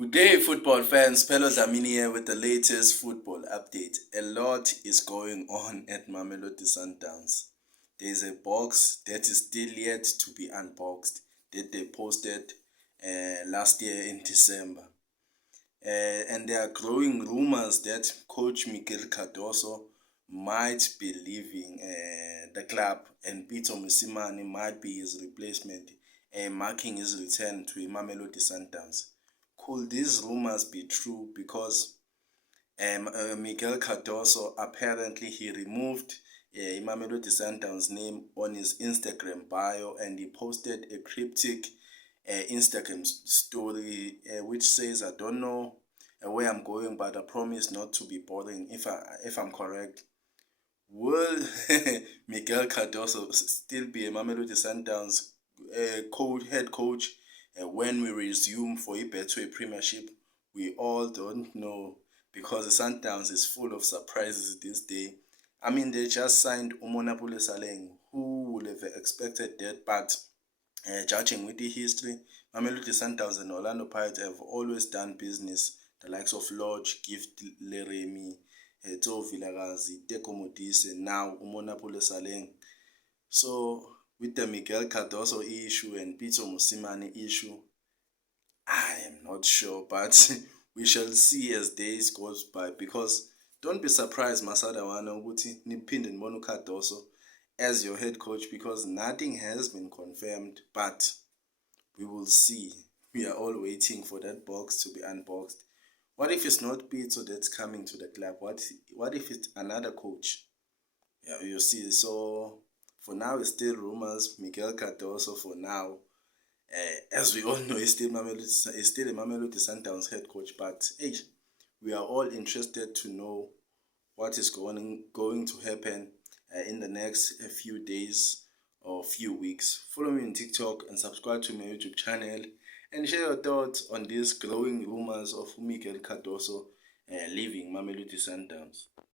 Good day, football fans. Pello Dlamini here with the latest football update. A lot is going on at Mamelodi Sundowns. There is a box that is still yet to be unboxed that they posted last year in December. And there are growing rumors that Coach Miguel Cardoso might be leaving the club and Peter Musimani might be his replacement, marking his return to Mamelodi Sundowns. Could these rumors be true? Because Miguel Cardoso apparently he removed Mamelodi Sundowns name on his Instagram bio, and he posted a cryptic Instagram story which says, "I don't know where I'm going, but I promise not to be boring." If I'm correct, will Miguel Cardoso still be a Mamelodi Sundowns head coach when we resume for Betway Premiership? We all don't know, because the Sundowns is full of surprises this day. I mean, they just signed Umonapule Saleng. Who would have expected that? But judging with the history, Mamelodi Sundowns and Orlando Pirates have always done business. The likes of Lodge, Gift Leremi, Tso Vilakazi, Teko Modise, now Umonapule Saleng. So with the Miguel Cardoso issue and Peter Musimani issue, I am not sure, but we shall see as days goes by. Because don't be surprised, Masada Wana ukuthi niphinde nibone uCardoso as your head coach, because nothing has been confirmed, but we will see. We are all waiting for that box to be unboxed. What if it's not Pizzo that's coming to the club? What if it's another coach? Yeah, you see. So for now, it's still rumors. Miguel Cardoso for now. As we all know, he's still a Mamelodi Sundowns head coach. But hey, we are all interested to know what is going to happen in the next few days or few weeks. Follow me on TikTok and subscribe to my YouTube channel, and share your thoughts on these growing rumors of Miguel Cardoso leaving Mamelodi Sundowns.